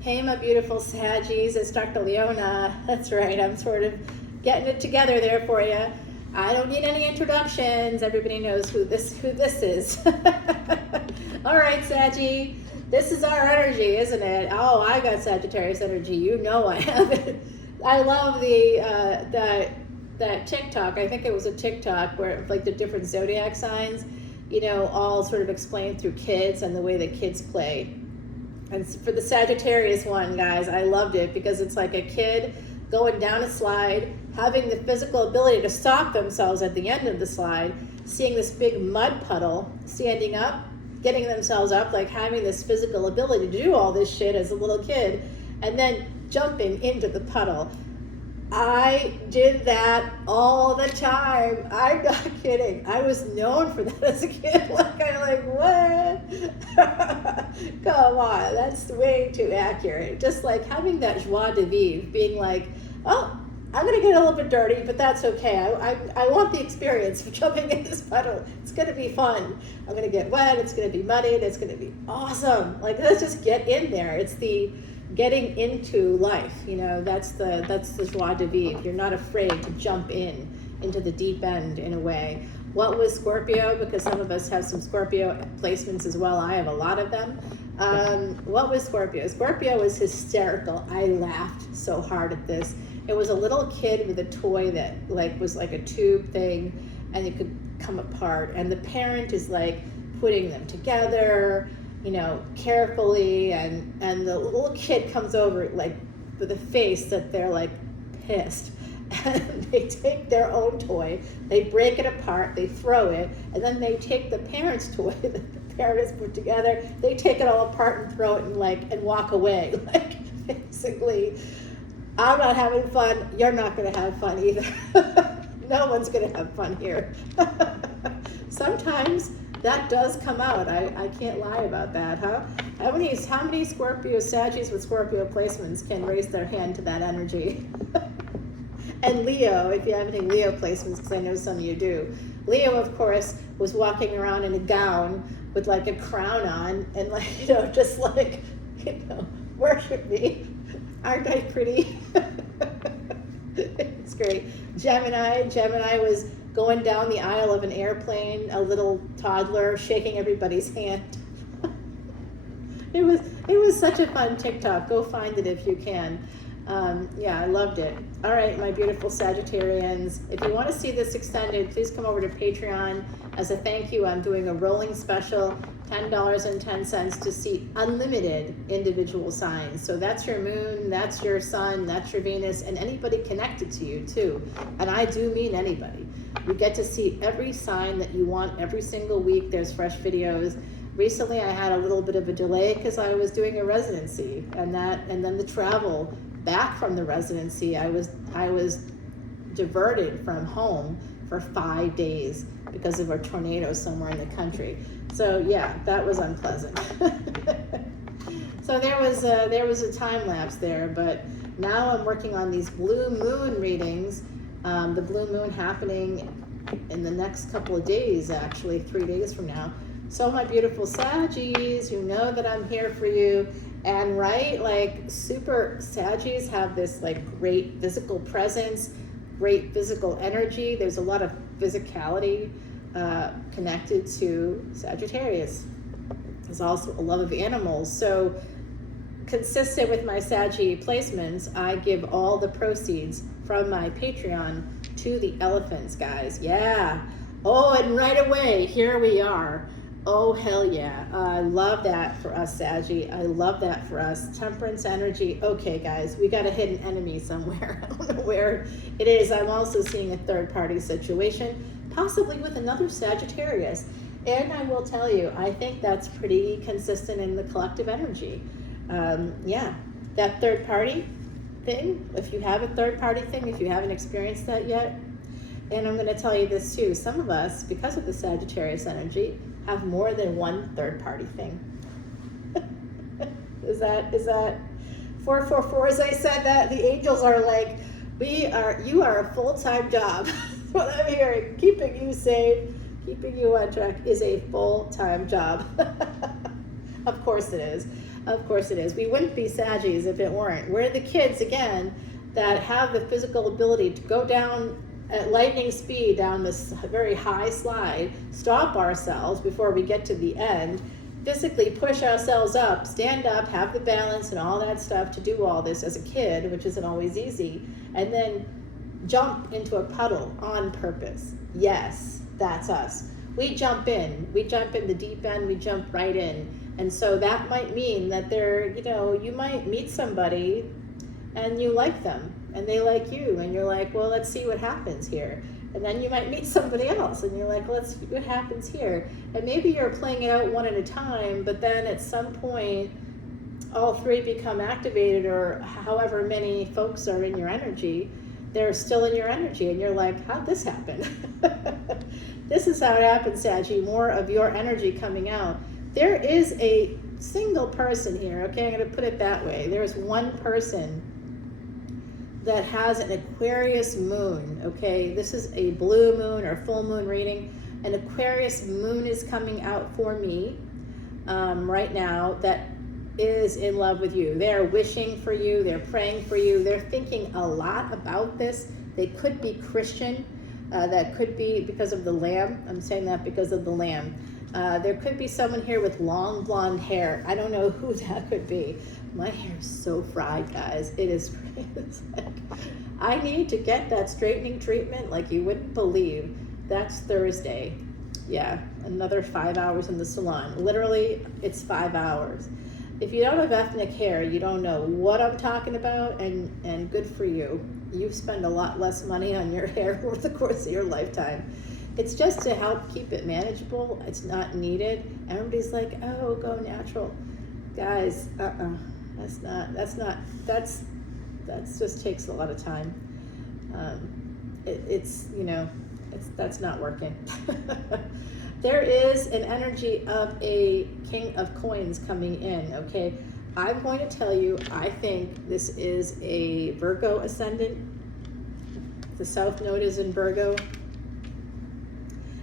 Hey, my beautiful Saggies, it's Dr. Leona. That's right, I'm sort of getting it together there for you. I don't need any introductions. Everybody knows who this is. All right, Saggie, this is our energy, isn't it? Oh, I got Sagittarius energy. You know I have it. I love that TikTok. I think it was a TikTok where like the different zodiac signs, all sort of explained through kids and the way that kids play. And for the Sagittarius one, guys, I loved it because it's like a kid going down a slide, having the physical ability to stop themselves at the end of the slide, seeing this big mud puddle, standing up, getting themselves up, like having this physical ability to do all this shit as a little kid, and then jumping into the puddle. I did that all the time. I'm not kidding. I was known for that as a kid. What? Come on, that's way too accurate. Just like having that joie de vivre, being like, oh, I'm gonna get a little bit dirty, but that's okay. I want the experience of jumping in this puddle. It's gonna be fun. I'm gonna get wet, it's gonna be muddied, it's gonna be awesome. Like, let's just get in there. It's the getting into life, that's the joie de vivre. You're not afraid to jump into the deep end in a way. What was Scorpio? Because some of us have some Scorpio placements as well. I have a lot of them. What was Scorpio? Scorpio was hysterical. I laughed so hard at this. It was a little kid with a toy that was like a tube thing, and it could come apart. And the parent is like putting them together, carefully, and the little kid comes over like with a face that they're like pissed, and they take their own toy, they break it apart, they throw it, and then they take the parent's toy that the parent has put together, they take it all apart and throw it and walk away. Basically, I'm not having fun, you're not going to have fun either. No one's going to have fun here. Sometimes that does come out. I can't lie about that, huh? How many Scorpio Saggies with Scorpio placements can raise their hand to that energy? And Leo, if you have any Leo placements, because I know some of you do. Leo, of course, was walking around in a gown with like a crown on and worship me. Aren't I pretty? It's great. Gemini was going down the aisle of an airplane, a little toddler shaking everybody's hand. It was such a fun TikTok. Go find it if you can. I loved it. All right, my beautiful Sagittarians. If you want to see this extended, please come over to Patreon. As a thank you, I'm doing a rolling special, $10.10 to see unlimited individual signs. So that's your moon, that's your sun, that's your Venus, and anybody connected to you too. And I do mean anybody. You get to see every sign that you want every single week. There's fresh videos. Recently, I had a little bit of a delay because I was doing a residency, and then the travel back from the residency, I was diverted from home for 5 days because of a tornado somewhere in the country. So yeah, that was unpleasant. So there was a time lapse there, but now I'm working on these blue moon readings. The blue moon happening in the next couple of days, actually 3 days from now. So my beautiful Saggies, you know that I'm here for you. And super Saggies have this great physical presence, great physical energy. There's a lot of physicality connected to Sagittarius. There's also a love of animals. So consistent with my Saggie placements, I give all the proceeds from my Patreon to the elephants, guys. Yeah. Oh, and right away, here we are. Oh, hell yeah. I love that for us, Saggie. I love that for us. Temperance energy. Okay, guys, we got a hidden enemy somewhere. I don't know where it is. I'm also seeing a third-party situation, possibly with another Sagittarius. And I will tell you, I think that's pretty consistent in the collective energy. That third-party thing, if you have a third-party thing, if you haven't experienced that yet, and I'm going to tell you this too, some of us, because of the Sagittarius energy, have more than one third-party thing. Is that 444? As I said that, the angels are like, you are a full-time job. That's what I'm hearing. Keeping you safe, keeping you on track is a full-time job. Of course it is. Of course it is. We wouldn't be Saggies if it weren't. We're the kids, again, that have the physical ability to go down at lightning speed down this very high slide, stop ourselves before we get to the end, physically push ourselves up, stand up, have the balance and all that stuff to do all this as a kid, which isn't always easy, and then jump into a puddle on purpose. Yes, that's us. We jump in the deep end, we jump right in. And so that might mean that you might meet somebody and you like them and they like you, and you're like, well, let's see what happens here. And then you might meet somebody else and you're like, let's see what happens here. And maybe you're playing it out one at a time, but then at some point all three become activated, or however many folks are in your energy, they're still in your energy, and you're like, how'd this happen? This is how it happens, Saggie. More of your energy coming out. There is a single person here, okay? I'm going to put it that way. There's one person that has an Aquarius moon, okay? This is a blue moon or full moon reading. An Aquarius moon is coming out for me right now that is in love with you. They're wishing for you. They're praying for you. They're thinking a lot about this. They could be Christian. That could be because of the lamb. I'm saying that because of the lamb. There could be someone here with long blonde hair. I don't know who that could be. My hair is so fried, guys. It is. I need to get that straightening treatment like you wouldn't believe. That's Thursday. Yeah, another 5 hours in the salon. Literally, it's 5 hours. If you don't have ethnic hair, you don't know what I'm talking about, and good for you. You spend a lot less money on your hair over the course of your lifetime. It's just to help keep it manageable. It's not needed. Everybody's like, oh, go natural. Guys, that just takes a lot of time. That's not working. There is an energy of a King of Coins coming in, okay? I'm going to tell you, I think this is a Virgo ascendant. The South Node is in Virgo.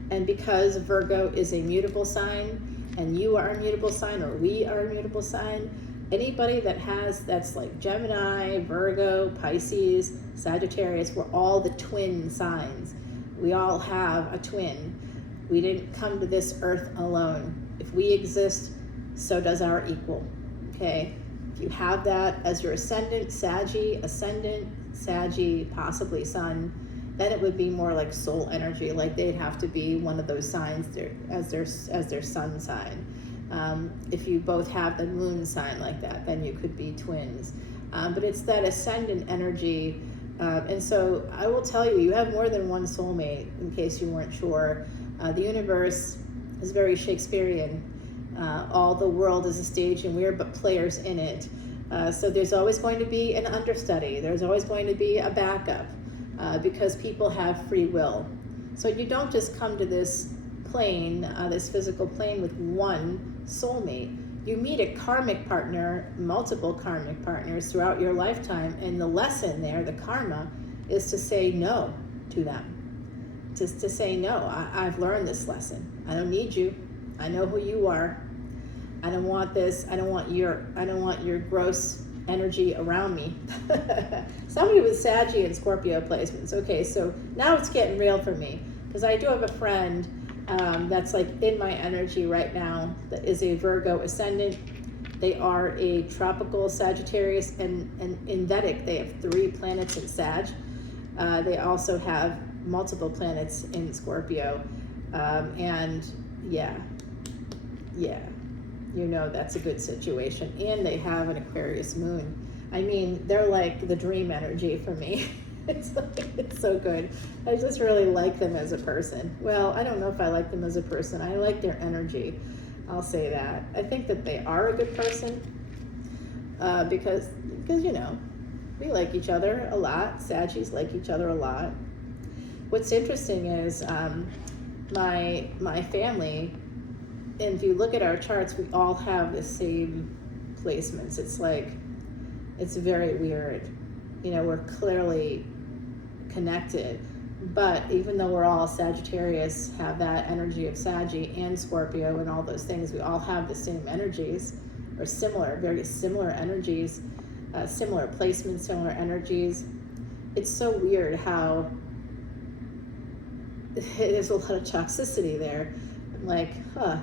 And because Virgo is a mutable sign, and you are a mutable sign, or we are a mutable sign, anybody that's like Gemini, Virgo, Pisces, Sagittarius, we're all the twin signs. We all have a twin. We didn't come to this earth alone. If we exist, so does our equal, okay? If you have that as your ascendant, Saggie, possibly sun, then it would be more like soul energy, like they'd have to be one of those signs as their sun sign. If you both have the moon sign like that, then you could be twins. But it's that ascendant energy. And so I will tell you, you have more than one soulmate, in case you weren't sure. The universe is very Shakespearean. All the world is a stage and we're but players in it. So there's always going to be an understudy. There's always going to be a backup because people have free will. So you don't just come to this plane, this physical plane with one soulmate. You meet a karmic partner, multiple karmic partners throughout your lifetime, and the lesson there, the karma, is to say no to them. Just to say no. I've learned this lesson. I don't need you. I know who you are. I don't want this. I don't want your gross energy around me. Somebody with Saggie and Scorpio placements. Okay, so now it's getting real for me, because I do have a friend that's like in my energy right now that is a Virgo ascendant. They are a tropical Sagittarius, and in Vedic they have 3 planets in Sag. They also have multiple planets in Scorpio, and yeah, that's a good situation. And they have an Aquarius moon. I mean, they're like the dream energy for me. It's so good. I just really like them as a person. Well, I don't know if I like them as a person. I like their energy. I'll say that. I think that they are a good person because we like each other a lot. Saggies like each other a lot. What's interesting is my family, and if you look at our charts, we all have the same placements. It's very weird. We're clearly connected, but even though we're all Sagittarius, have that energy of Saggie and Scorpio and all those things, we all have the same energies. or similar, very similar energies, similar placements, similar energies. It's so weird how there's a lot of toxicity there. I'm like, huh.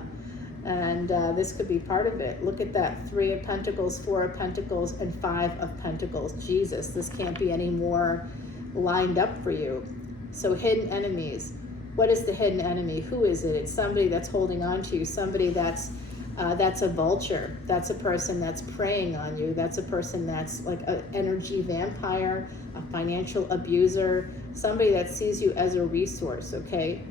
And this could be part of it. Look at that, 3 of Pentacles, 4 of Pentacles, and 5 of Pentacles. Jesus, this can't be any more lined up for you. So hidden enemies. What is the hidden enemy? Who is it? It's somebody that's holding on to you, somebody that's a vulture. That's a person that's preying on you. That's a person that's like an energy vampire, a financial abuser, somebody that sees you as a resource, okay?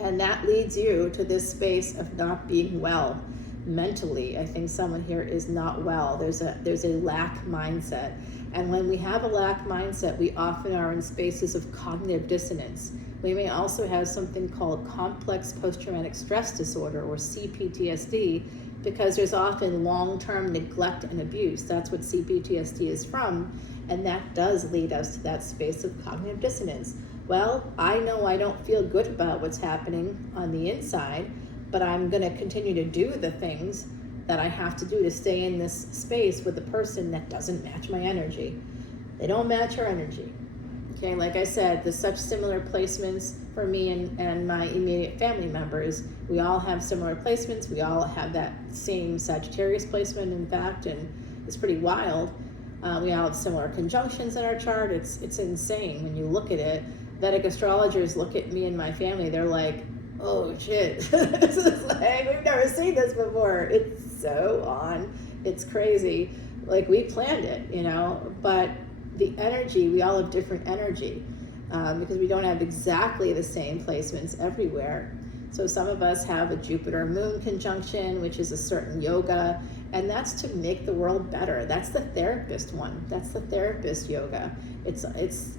And that leads you to this space of not being well mentally. I think someone here is not well. There's a lack mindset. And when we have a lack mindset, we often are in spaces of cognitive dissonance. We may also have something called complex post-traumatic stress disorder, or CPTSD, because there's often long-term neglect and abuse. That's what CPTSD is from, and that does lead us to that space of cognitive dissonance. Well, I know I don't feel good about what's happening on the inside, but I'm going to continue to do the things that I have to do to stay in this space with a person that doesn't match my energy. They don't match our energy. Okay, like I said, there's such similar placements for me and my immediate family members. We all have similar placements. We all have that same Sagittarius placement, in fact, and it's pretty wild. We all have similar conjunctions in our chart. It's insane when you look at it. Vedic astrologers look at me and my family, they're like, oh shit, this is like, we've never seen this before. It's so on, it's crazy. Like, we planned it, you know, but the energy, we all have different energy because we don't have exactly the same placements everywhere. So some of us have a Jupiter-Moon conjunction, which is a certain yoga, and that's to make the world better. That's the therapist one. That's the therapist yoga. It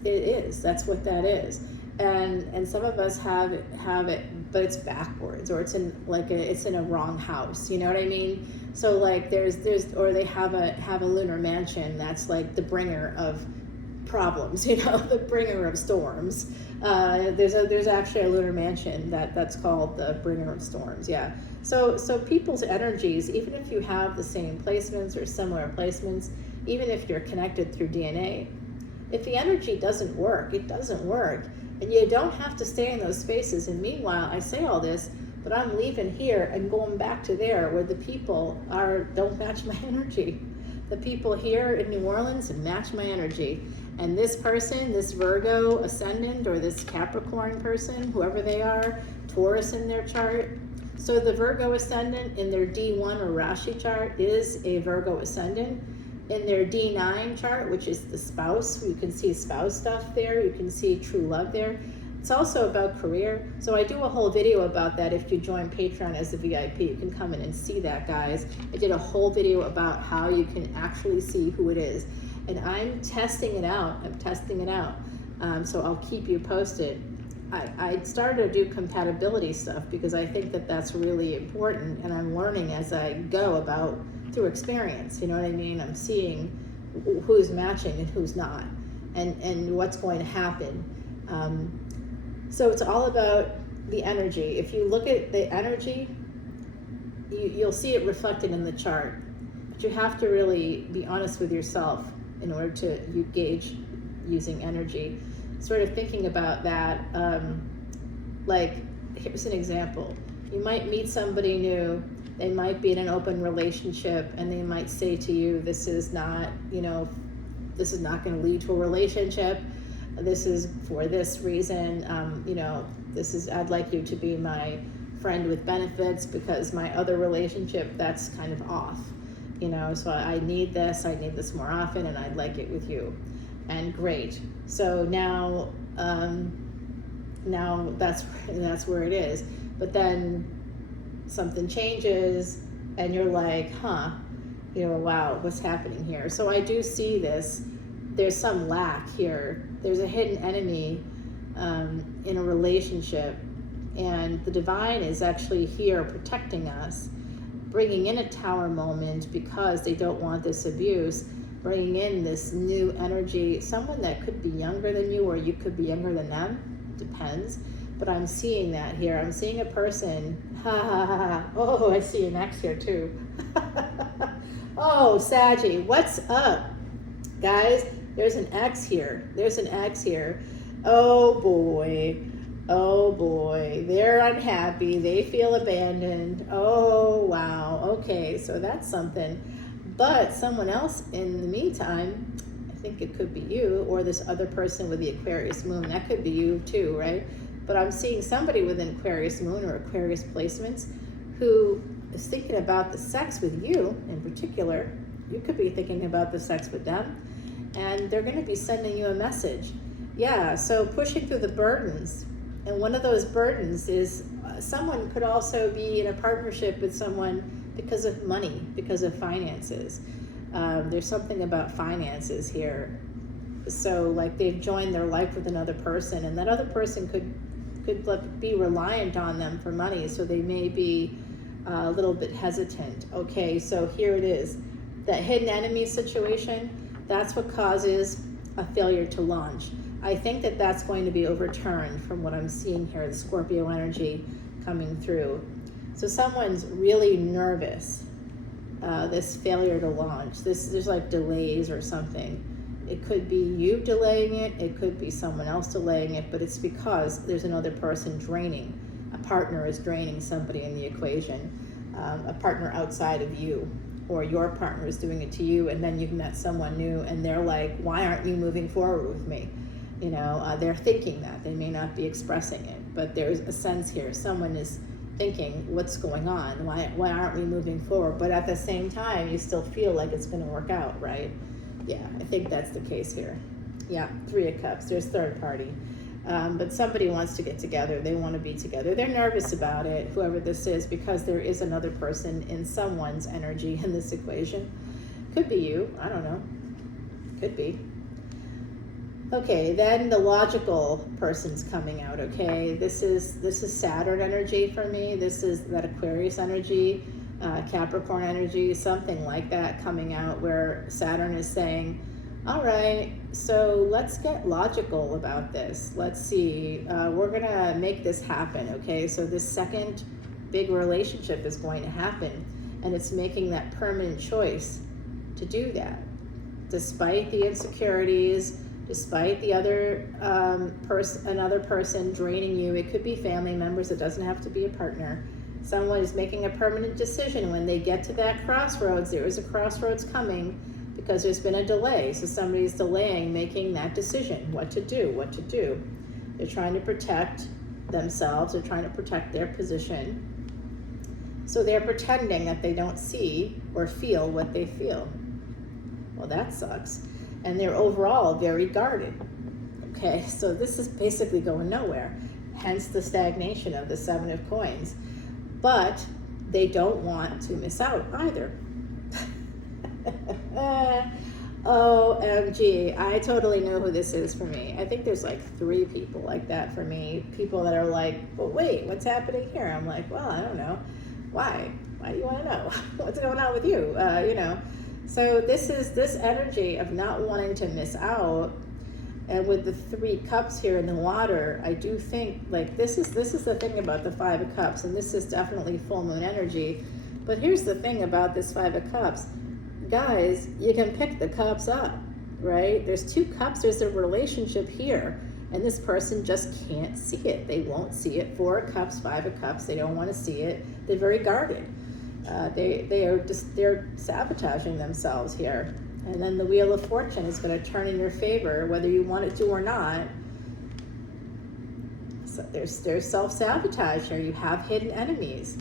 is. That's what that is. And some of us have it, but it's backwards, or it's in a wrong house. You know what I mean? So like or they have a lunar mansion that's like the bringer of problems, you know, the bringer of storms. There's actually a lunar mansion that's called the bringer of storms. Yeah. So people's energies, even if you have the same placements or similar placements, even if you're connected through DNA, if the energy doesn't work, it doesn't work. And you don't have to stay in those spaces. And meanwhile, I say all this, but I'm leaving here and going back to there where the people don't match my energy. The people here in New Orleans match my energy. And this person, this Virgo Ascendant, or this Capricorn person, whoever they are, Taurus in their chart. So the Virgo Ascendant in their D1 or Rashi chart is a Virgo Ascendant. In their D9 chart, which is the spouse, you can see spouse stuff there, you can see true love there. It's also about career. So I do a whole video about that. If you join Patreon as a VIP, you can come in and see that, guys. I did a whole video about how you can actually see who it is. And I'm testing it out. So I'll keep you posted. I started to do compatibility stuff because I think that that's really important, and I'm learning as I go through experience, you know what I mean? I'm seeing who's matching and who's not, and what's going to happen. So it's all about the energy. If you look at the energy, you'll see it reflected in the chart. But you have to really be honest with yourself in order to gauge using energy. Sort of thinking about that, like, here's an example. You might meet somebody new. They might be in an open relationship, and they might say to you, this is not going to lead to a relationship. This is for this reason. I'd like you to be my friend with benefits because my other relationship, that's kind of off. So I need this more often, and I'd like it with you. And great. So now that's where it is. But then something changes and you're like, wow, what's happening here? So I do see this. There's some lack here. There's a hidden enemy in a relationship, and the divine is actually here protecting us, bringing in a tower moment because they don't want this abuse, bringing in this new energy, someone that could be younger than you, or you could be younger than them, depends. But I'm seeing that here. I'm seeing a person, oh, I see an X here too. Oh, Saggie, what's up? Guys, there's an X here. There's an X here. Oh boy. Oh boy. They're unhappy. They feel abandoned. Oh wow. Okay, so that's something. But someone else in the meantime, I think it could be you or this other person with the Aquarius moon. That could be you too, right? But I'm seeing somebody with an Aquarius moon or Aquarius placements who is thinking about the sex with you in particular. You could be thinking about the sex with them, and they're going to be sending you a message. Yeah, so pushing through the burdens. And one of those burdens is someone could also be in a partnership with someone because of money, because of finances. There's something about finances here. So like they've joined their life with another person, and that other person could be reliant on them for money, so they may be a little bit hesitant. Okay, so here it is. That hidden enemy situation, that's what causes a failure to launch. I think that that's going to be overturned from what I'm seeing here, the Scorpio energy coming through. So someone's really nervous, this failure to launch. There's like delays or something. It could be you delaying it, it could be someone else delaying it, but it's because there's another person draining. A partner is draining somebody in the equation, a partner outside of you, or your partner is doing it to you, and then you've met someone new and they're like, why aren't you moving forward with me? You know, they're thinking that. They may not be expressing it, but there's a sense here. Someone is thinking, what's going on? Why aren't we moving forward? But at the same time, you still feel like it's going to work out, right? Yeah, I think that's the case here. Yeah, 3 of Cups. There's third party. But somebody wants to get together. They want to be together. They're nervous about it, whoever this is, because there is another person in someone's energy in this equation. Could be you. I don't know. Could be. Okay, then the logical person's coming out, okay? This is Saturn energy for me. This is that Aquarius energy, Capricorn energy, something like that coming out where Saturn is saying, all right, so let's get logical about this. Let's see, we're gonna make this happen, okay? So this second big relationship is going to happen, and it's making that permanent choice to do that. Despite the insecurities, despite the other another person draining you. It could be family members, it doesn't have to be a partner. Someone is making a permanent decision. When they get to that crossroads, there is a crossroads coming because there's been a delay. So somebody's delaying making that decision, what to do. They're trying to protect themselves, they're trying to protect their position. So they're pretending that they don't see or feel what they feel. Well, that sucks. And they're overall very guarded. Okay, so this is basically going nowhere, hence the stagnation of the 7 of Coins. But they don't want to miss out either. OMG, I totally know who this is for me. I think there's like 3 people like that for me. People that are like, but wait, what's happening here? I'm like, well, I don't know. Why? Why do you want to know? What's going on with you? You know. So this is this energy of not wanting to miss out. And with the 3 cups here in the water, I do think like this is the thing about the 5 of Cups, and this is definitely full moon energy. But here's the thing about this 5 of Cups. Guys, you can pick the cups up, right? There's 2 cups, there's a relationship here, and this person just can't see it. They won't see it. 4 of Cups, 5 of Cups, they don't want to see it. They're very guarded. They're sabotaging themselves here. And then the Wheel of Fortune is going to turn in your favor, whether you want it to or not. So there's self-sabotage here. You have hidden enemies.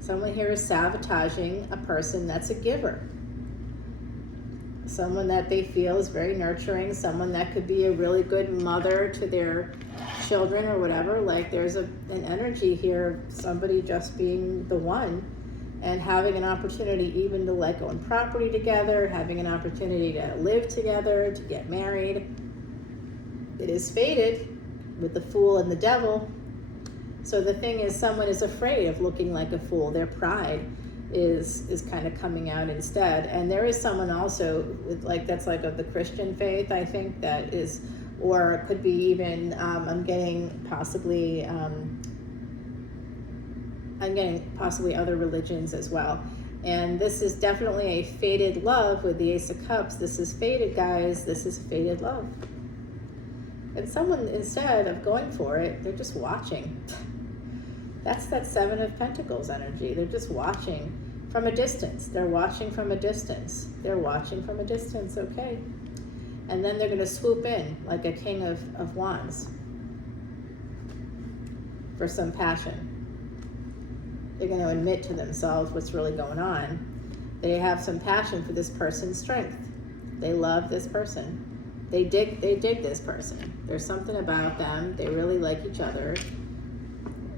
Someone here is sabotaging a person that's a giver. Someone that they feel is very nurturing. Someone that could be a really good mother to their children or whatever. Like there's an energy here of somebody just being the one, and having an opportunity even to like own property together, having an opportunity to live together, to get married. It is fated with the Fool and the Devil. So the thing is, someone is afraid of looking like a fool. Their pride is kind of coming out instead. And there is someone also with like, that's like of the Christian faith, I think, that is, or it could be even, I'm getting possibly other religions as well. And this is definitely a fated love with the Ace of Cups. This is fated, guys. This is fated love. And someone, instead of going for it, they're just watching. That's that Seven of Pentacles energy. They're just watching from a distance. They're watching from a distance. They're watching from a distance, okay? And then they're going to swoop in like a King of Wands for some passion. They're going to admit to themselves what's really going on. They have some passion for this person's strength. They love this person. They dig this person. There's something about them. They really like each other.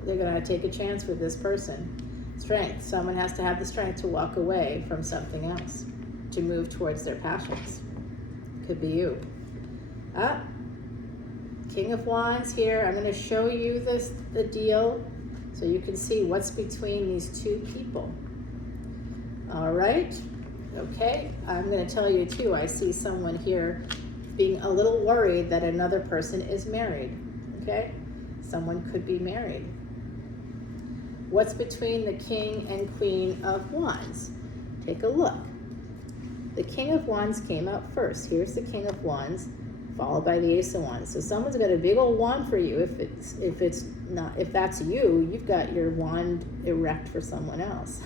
They're going to take a chance with this person. Strength. Someone has to have the strength to walk away from something else, to move towards their passions. Could be you. King of Wands here. I'm going to show you the deal so you can see what's between these two people. All right. Okay. I'm going to tell you too, I see someone here being a little worried that another person is married. Okay. Someone could be married. What's between the King and Queen of Wands? Take a look. The King of Wands came out first. Here's the King of Wands, followed by the Ace of Wands. So someone's got a big old wand for you. If that's you, you've got your wand erect for someone else.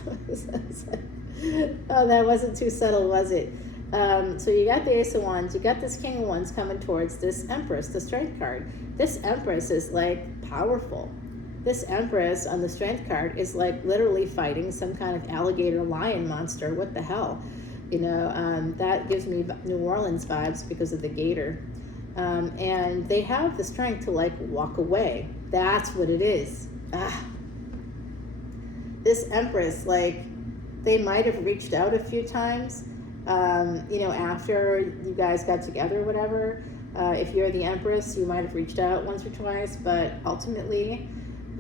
Oh, that wasn't too subtle, was it? So you got the Ace of Wands, you got this King of Wands coming towards this Empress, the Strength card. This Empress is like powerful. This Empress on the Strength card is like literally fighting some kind of alligator lion monster. What the hell? You know, that gives me New Orleans vibes because of the gator. And they have the strength to like walk away. That's what it is. This Empress, like, they might have reached out a few times, you know, after you guys got together or whatever. If you're the Empress, you might have reached out once or twice, but ultimately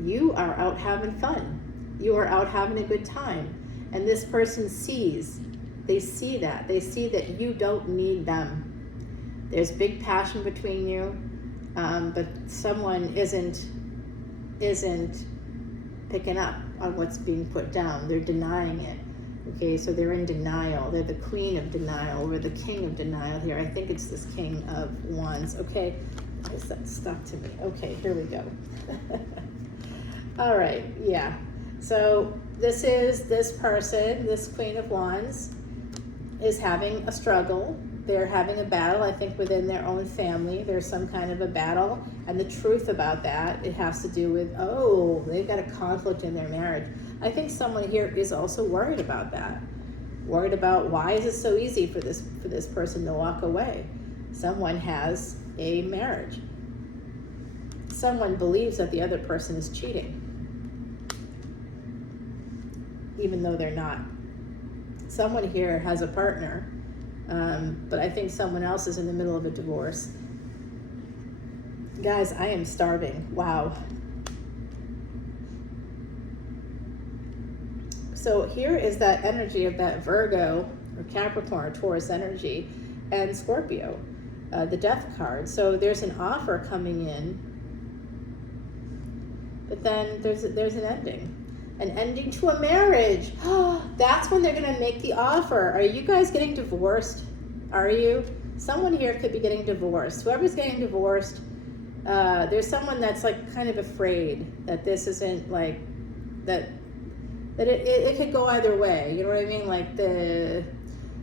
you are out having fun. You are out having a good time. And this person sees, they see that you don't need them. There's big passion between you, but someone isn't picking up on what's being put down. They're denying it. Okay, so they're in denial. They're the Queen of Denial or the King of Denial here. I think it's this King of Wands. Okay, why is that stuck to me? Okay, here we go. All right, yeah. So this person, this Queen of Wands, is having a struggle. They're having a battle, I think, within their own family. There's some kind of a battle. And the truth about that, it has to do with, oh, they've got a conflict in their marriage. I think someone here is also worried about that. Worried about why is it so easy for this person to walk away? Someone has a marriage. Someone believes that the other person is cheating, even though they're not. Someone here has a partner, but I think someone else is in the middle of a divorce. Guys, I am starving. Wow. So here is that energy of that Virgo or Capricorn or Taurus energy and Scorpio, the Death card. So there's an offer coming in, but then there's an ending. An ending to a marriage. That's when they're going to make the offer. Are you guys getting divorced? Are you? Someone here could be getting divorced. Whoever's getting divorced, there's someone that's like kind of afraid that this isn't like, that it could go either way. You know what I mean? Like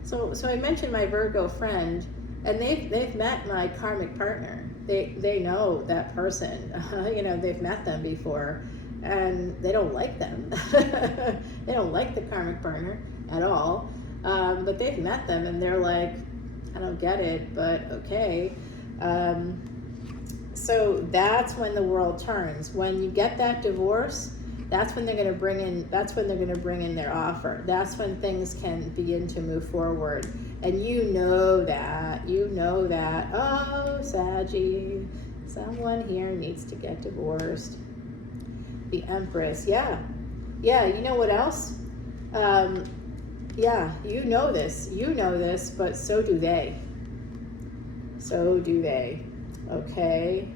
so I mentioned my Virgo friend, and they've met my karmic partner. They know that person. You know, they've met them before. And they don't like them. They don't like the karmic partner at all. But they've met them and they're like, I don't get it, but okay. So that's when the world turns. When you get that divorce, that's when they're going to bring in their offer. That's when things can begin to move forward. And you know that. Oh, Saggie, someone here needs to get divorced. The Empress, yeah, you know what else? Yeah, you know this, but so do they. Okay,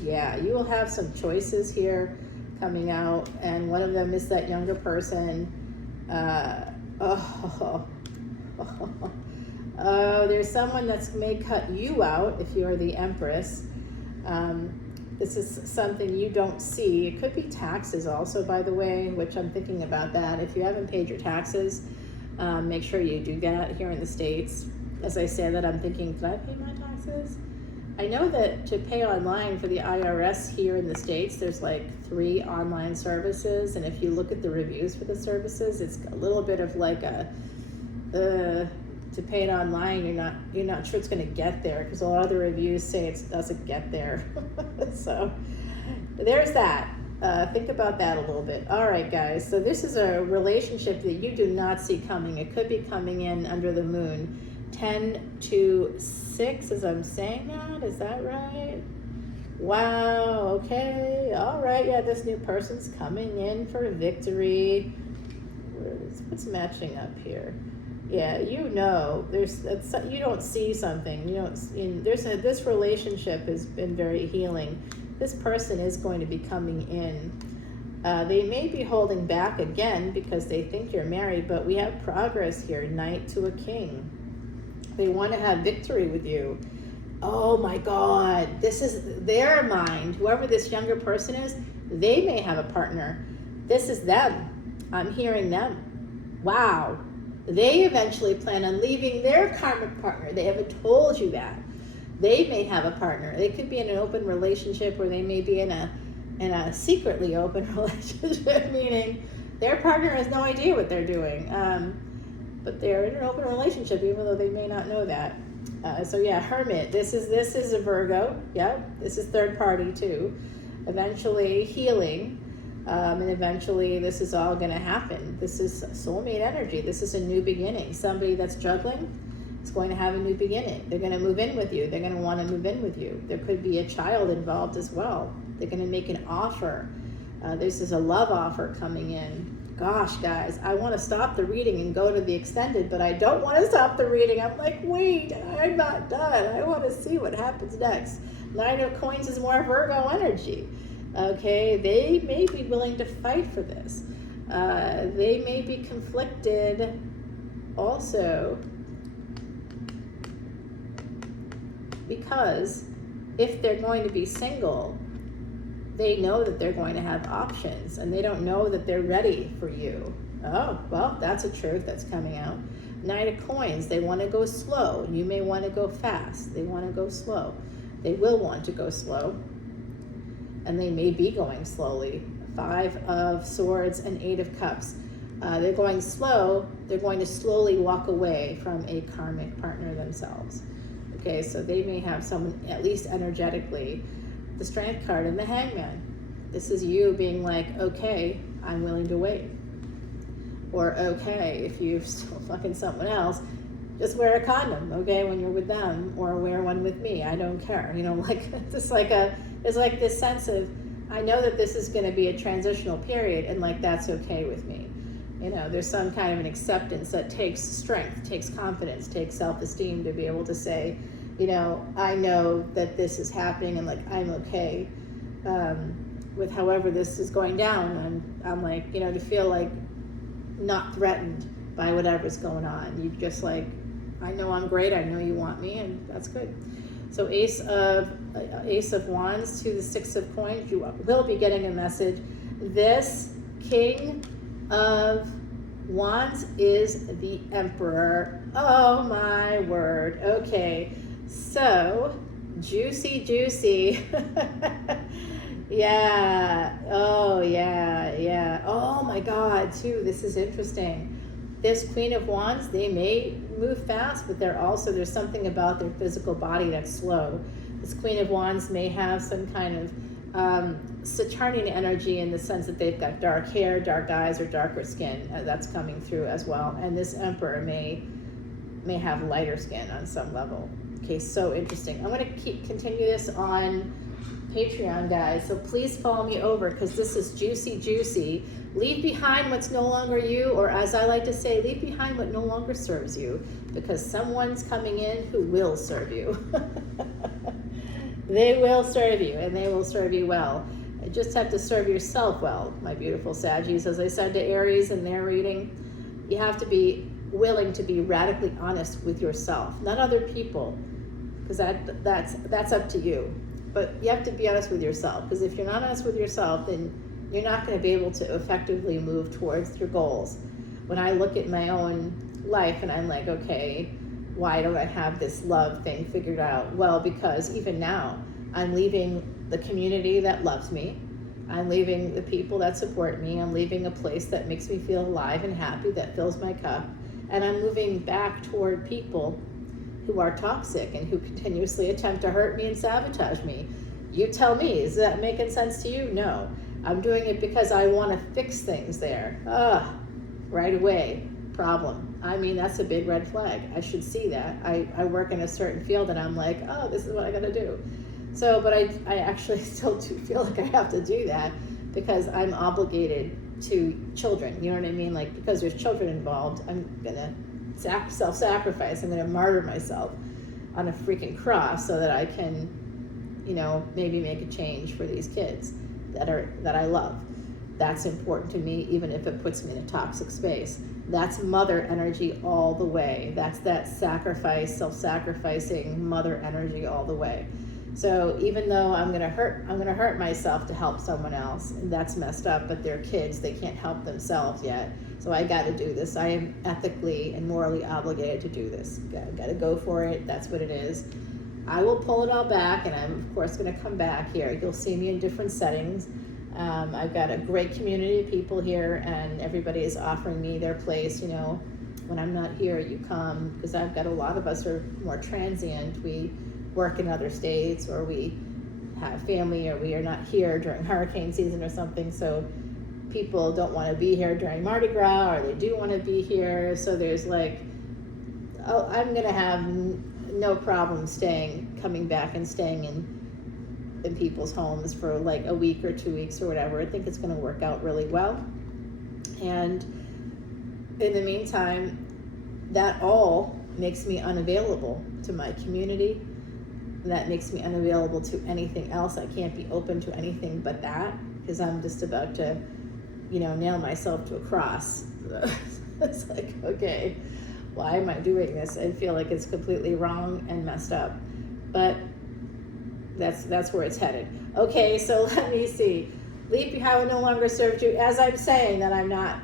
yeah, you will have some choices here coming out, and one of them is that younger person, Oh, oh, there's someone that may cut you out if you're the Empress. This is something you don't see. It could be taxes also, by the way, which I'm thinking about that. If you haven't paid your taxes, make sure you do that here in the States. As I say that, I'm thinking, did I pay my taxes? I know that to pay online for the IRS here in the States, there's like 3 online services. And if you look at the reviews for the services, it's a little bit of like a, to pay it online, you're not sure it's going to get there, because a lot of the reviews say it doesn't get there. So there's that. Think about that a little bit. All right, guys. So this is a relationship that you do not see coming. It could be coming in under the moon. 10 to 6, as I'm saying that. Is that right? Wow. Okay. All right. Yeah, this new person's coming in for victory. What's matching up here? Yeah, you know, you don't see something. This relationship has been very healing. This person is going to be coming in. They may be holding back again because they think you're married, but we have progress here. Knight to a king. They want to have victory with you. Oh my God, this is their mind. Whoever this younger person is, they may have a partner. This is them. I'm hearing them. Wow. They eventually plan on leaving their karmic partner. They haven't told you that. They may have a partner. They could be in an open relationship, or they may be in a secretly open relationship, meaning their partner has no idea what they're doing. But they're in an open relationship, even though they may not know that. So yeah, Hermit. This is a Virgo. Yep. This is third party too. Eventually healing. And eventually this is all going to happen. This is soulmate energy. This is a new beginning. Somebody that's juggling is going to have a new beginning. They're going to move in with you. They're going to want to move in with you. There could be a child involved as well. They're going to make an offer. This is a love offer coming in. Gosh, guys, I want to stop the reading and go to the extended, but I don't want to stop the reading. I'm like, wait, I'm not done. I want to see what happens next. 9 of Coins is more Virgo energy. Okay, they may be willing to fight for this. They may be conflicted also, because if they're going to be single, they know that they're going to have options, and they don't know that they're ready for you. Oh, well, that's a truth that's coming out. 9 of Coins, they want to go slow. You may want to go fast. They want to go slow. They will want to go slow. And they may be going slowly. 5 of Swords and 8 of Cups. They're going slow. They're going to slowly walk away from a karmic partner themselves. Okay, so they may have someone, at least energetically. The Strength card and the Hangman. This is you being like, okay, I'm willing to wait. Or okay, if you're still fucking someone else, just wear a condom, okay, when you're with them, or wear one with me. I don't care. Like it's like this sense of, I know that this is going to be a transitional period, and like that's okay with me. There's some kind of an acceptance that takes strength, takes confidence, takes self-esteem to be able to say, I know that this is happening, and like I'm okay with however this is going down. And I'm like, to feel like not threatened by whatever's going on. You just like, I know I'm great. I know you want me, and that's good. So Ace of Wands to the 6 of Coins. You will be getting a message. This King of Wands is the Emperor. Oh my word. Okay. So juicy. Yeah. Oh yeah. Oh my God, too. This is interesting. This Queen of Wands, they may move fast, but there's something about their physical body that's slow. This Queen of Wands may have some kind of Saturnian energy, in the sense that they've got dark hair, dark eyes, or darker skin. That's coming through as well. And this Emperor may have lighter skin on some level. Okay, so interesting. I'm going to continue this on Patreon, guys, so please follow me over, because this is juicy. Leave behind what's no longer you, or as I like to say, leave behind what no longer serves you, because someone's coming in who will serve you. They will serve you, and they will serve you well. You just have to serve yourself well, my beautiful Saggies. As I said to Aries in their reading, You have to be willing to be radically honest with yourself, not other people, because that's up to you. But you have to be honest with yourself, because if you're not honest with yourself, then you're not going to be able to effectively move towards your goals. When I look at my own life and I'm like, okay, why don't I have this love thing figured out? Well, because even now, I'm leaving the community that loves me. I'm leaving the people that support me. I'm leaving a place that makes me feel alive and happy, that fills my cup. And I'm moving back toward people who are toxic and who continuously attempt to hurt me and sabotage me. You tell me, is that making sense to you? No. I'm doing it because I want to fix things there. Right away, problem. I mean, that's a big red flag. I should see that. I work in a certain field and I'm like, oh, this is what I gotta do. So, but I actually still do feel like I have to do that because I'm obligated to children. You know what I mean? Like, because there's children involved, I'm gonna self-sacrifice. I'm gonna martyr myself on a freaking cross so that I can, maybe make a change for these kids that I love. That's important to me, even if it puts me in a toxic space. That's mother energy all the way. That's that sacrifice, self-sacrificing mother energy all the way. So even though I'm gonna hurt myself to help someone else, and that's messed up, but they're kids, they can't help themselves yet. So I gotta do this. I am ethically and morally obligated to do this. Gotta go for it, that's what it is. I will pull it all back, and I'm of course gonna come back here. You'll see me in different settings. I've got a great community of people here, and everybody is offering me their place. When I'm not here, you come, because I've got a lot of us are more transient. We work in other states, or we have family, or we are not here during hurricane season or something. So people don't want to be here during Mardi Gras, or they do want to be here. So there's like, I'm gonna have no problem coming back and staying in people's homes for like a week or 2 weeks or whatever. I think it's going to work out really well. And in the meantime, that all makes me unavailable to my community. That makes me unavailable to anything else. I can't be open to anything but that, because I'm just about to, nail myself to a cross. It's like, okay, why am I doing this? I feel like it's completely wrong and messed up. But that's where it's headed. Okay, so let me see. Leap, you have no longer served you. As I'm saying that I'm not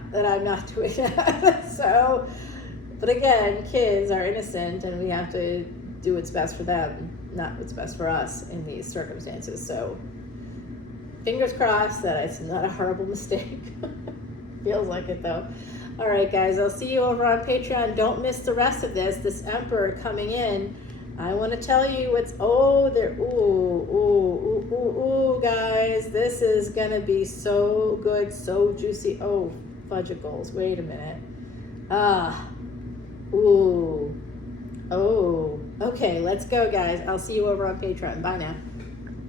doing that. So, but again, kids are innocent, and we have to do what's best for them, not what's best for us in these circumstances. So, fingers crossed that it's not a horrible mistake. Feels like it though. All right, guys, I'll see you over on Patreon. Don't miss the rest of this Emperor coming in. I want to tell you guys, this is gonna be so good, so juicy. Oh, fudgicles, wait a minute. Okay, let's go, guys. I'll see you over on Patreon. Bye now.